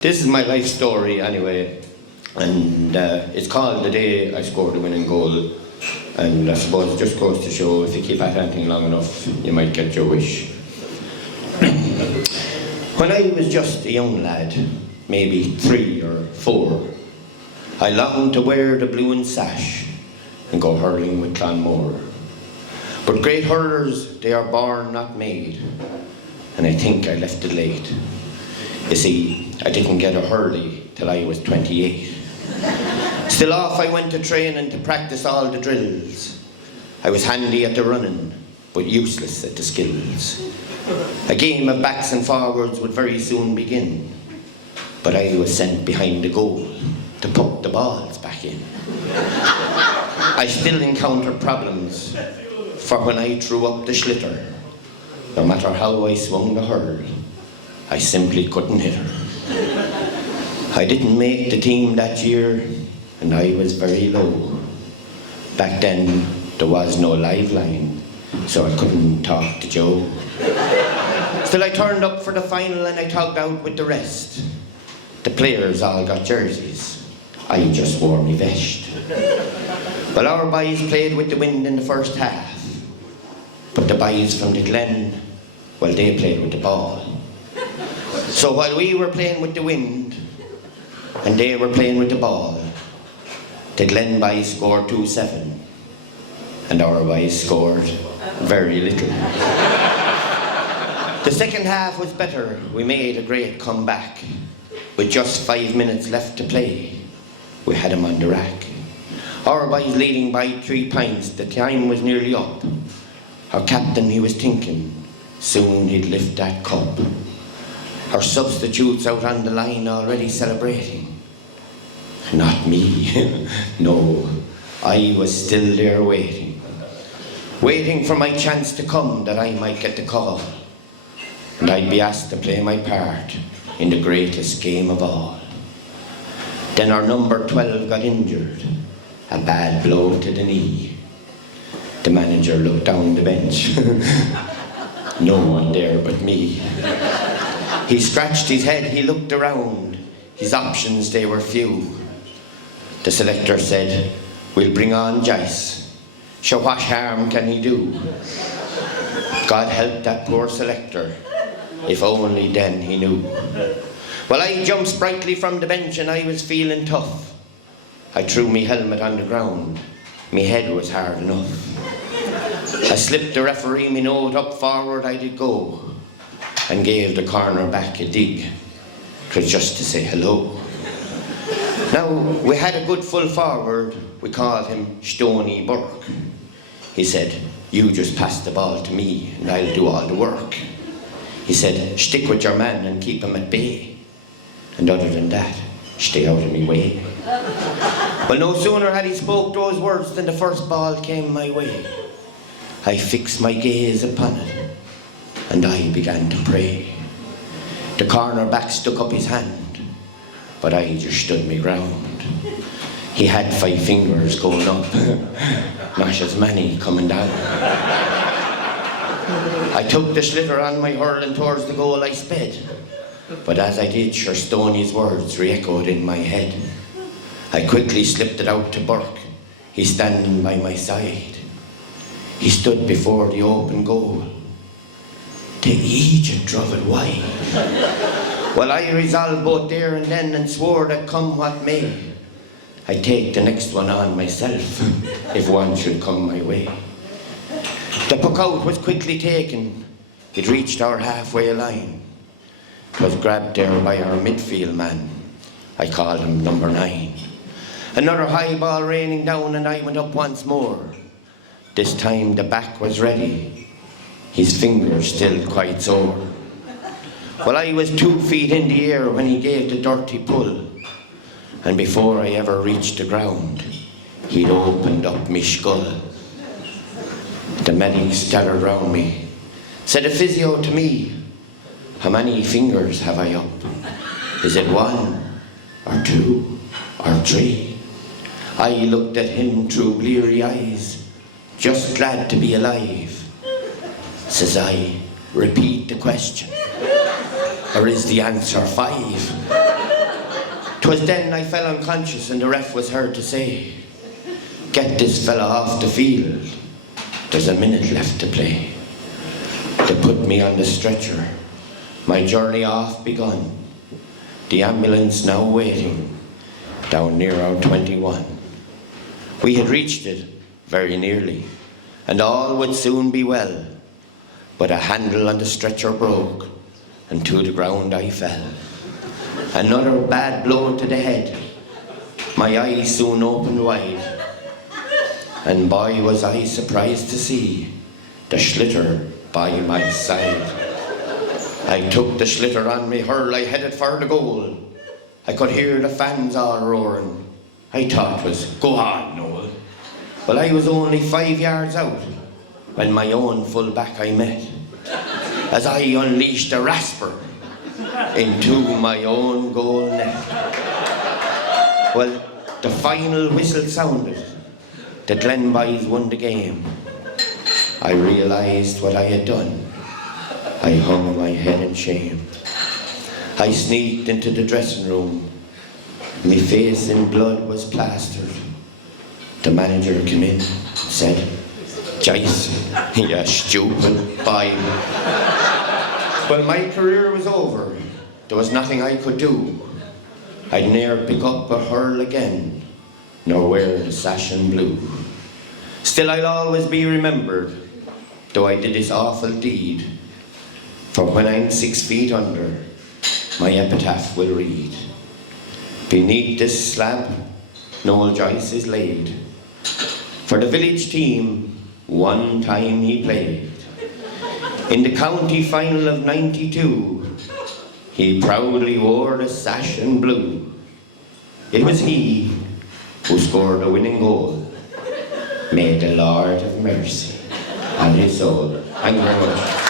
This is my life story anyway, and it's called The Day I Scored the Winning Goal, and I suppose it just goes to show if you keep at anything long enough, you might get your wish. When I was just a young lad, maybe 3 or 4, I longed to wear the blue and sash and go hurling with Clonmore. But great hurlers, they are born, not made, and I think I left it late. You see, I didn't get a hurley till I was 28. Still off I went to training to practice all the drills. I was handy at the running, but useless at the skills. A game of backs and forwards would very soon begin, but I was sent behind the goal to put the balls back in. I still encountered problems, for when I threw up the schlitter, no matter how I swung the hurl, I simply couldn't hit her. I didn't make the team that year, and I was very low. Back then, there was no live line, so I couldn't talk to Joe. Still, I turned up for the final and I tugged out with the rest. The players all got jerseys. I just wore me vest. Well, our boys played with the wind in the first half, but the boys from the Glen, well, they played with the ball. So while we were playing with the wind and they were playing with the ball, the Glen boys scored 2-7 and our boys scored very little. The second half was better. We made a great comeback. With just 5 minutes left to play, we had them on the rack. Our boys leading by 3 pints. The time was nearly up. Our captain, he was thinking, soon he'd lift that cup. Our substitutes out on the line already celebrating. Not me. No, I was still there waiting. Waiting for my chance to come, that I might get the call. And I'd be asked to play my part in the greatest game of all. Then our number 12 got injured. A bad blow to the knee. The manager looked down the bench. No one there but me. He scratched his head, he looked around. His options, they were few. The selector said, "We'll bring on Joyce. So what harm can he do?" God help that poor selector, if only then he knew. Well, I jumped sprightly from the bench and I was feeling tough. I threw me helmet on the ground. Me head was hard enough. I slipped the referee me note, up forward I did go, and gave the corner back a dig, 'twas just to say hello. Now, we had a good full forward, we called him Stony Burke. He said, "You just pass the ball to me and I'll do all the work." He said, "Stick with your man and keep him at bay. And other than that, stay out of me way." Well, no sooner had he spoke those words than the first ball came my way. I fixed my gaze upon it and I began to pray. The cornerback stuck up his hand, but I just stood me ground. He had 5 fingers going up, not as many coming down. I took the schlitter on my hurling towards the goal I sped, but as I did, sure Stoney's words re-echoed in my head. I quickly slipped it out to Burke, he standing by my side. He stood before the open goal. The Egypt drove it wide. Well, I resolved both there and then and swore that come what may, I'd take the next one on myself if one should come my way. The puck out was quickly taken. It reached our halfway line. 'Twas grabbed there by our midfield man. I called him number 9. Another high ball raining down and I went up once more. This time the back was ready. His fingers still quite sore. Well, I was 2 feet in the air when he gave the dirty pull. And before I ever reached the ground, he'd opened up me skull. The medics gathered round me. Said the physio to me, "How many fingers have I up? Is it 1 or 2 or 3? I looked at him through bleary eyes, just glad to be alive. Says I, "Repeat the question, or is the answer 5? 'Twas then I fell unconscious and the ref was heard to say, "Get this fella off the field, there's a minute left to play." They put me on the stretcher, my journey off begun. The ambulance now waiting down near our 21. We had reached it very nearly, and all would soon be well. But a handle on the stretcher broke, and to the ground I fell. Another bad blow to the head. My eyes soon opened wide, and boy was I surprised to see the schlitter by my side. I took the schlitter on me hurl, I headed for the goal. I could hear the fans all roaring. I thought 'twas, "Go on, Noel." Well, I was only 5 yards out when my own full back I met, as I unleashed a rasper into my own goal net. Well, the final whistle sounded. The Glen boys won the game. I realised what I had done. I hung my head in shame. I sneaked into the dressing room. My face in blood was plastered. The manager came in, said, "Joyce, you stupid boy." Well, my career was over. There was nothing I could do. I'd ne'er pick up a hurl again, nor wear the sash and blue. Still, I'll always be remembered, though I did this awful deed. For when I'm 6 feet under, my epitaph will read, "Beneath this slab, Noel Joyce is laid. For the village team, one time he played. In the county final of '92, he proudly wore the sash and blue. It was he who scored the winning goal. May the Lord have mercy on his soul." Thank you very much.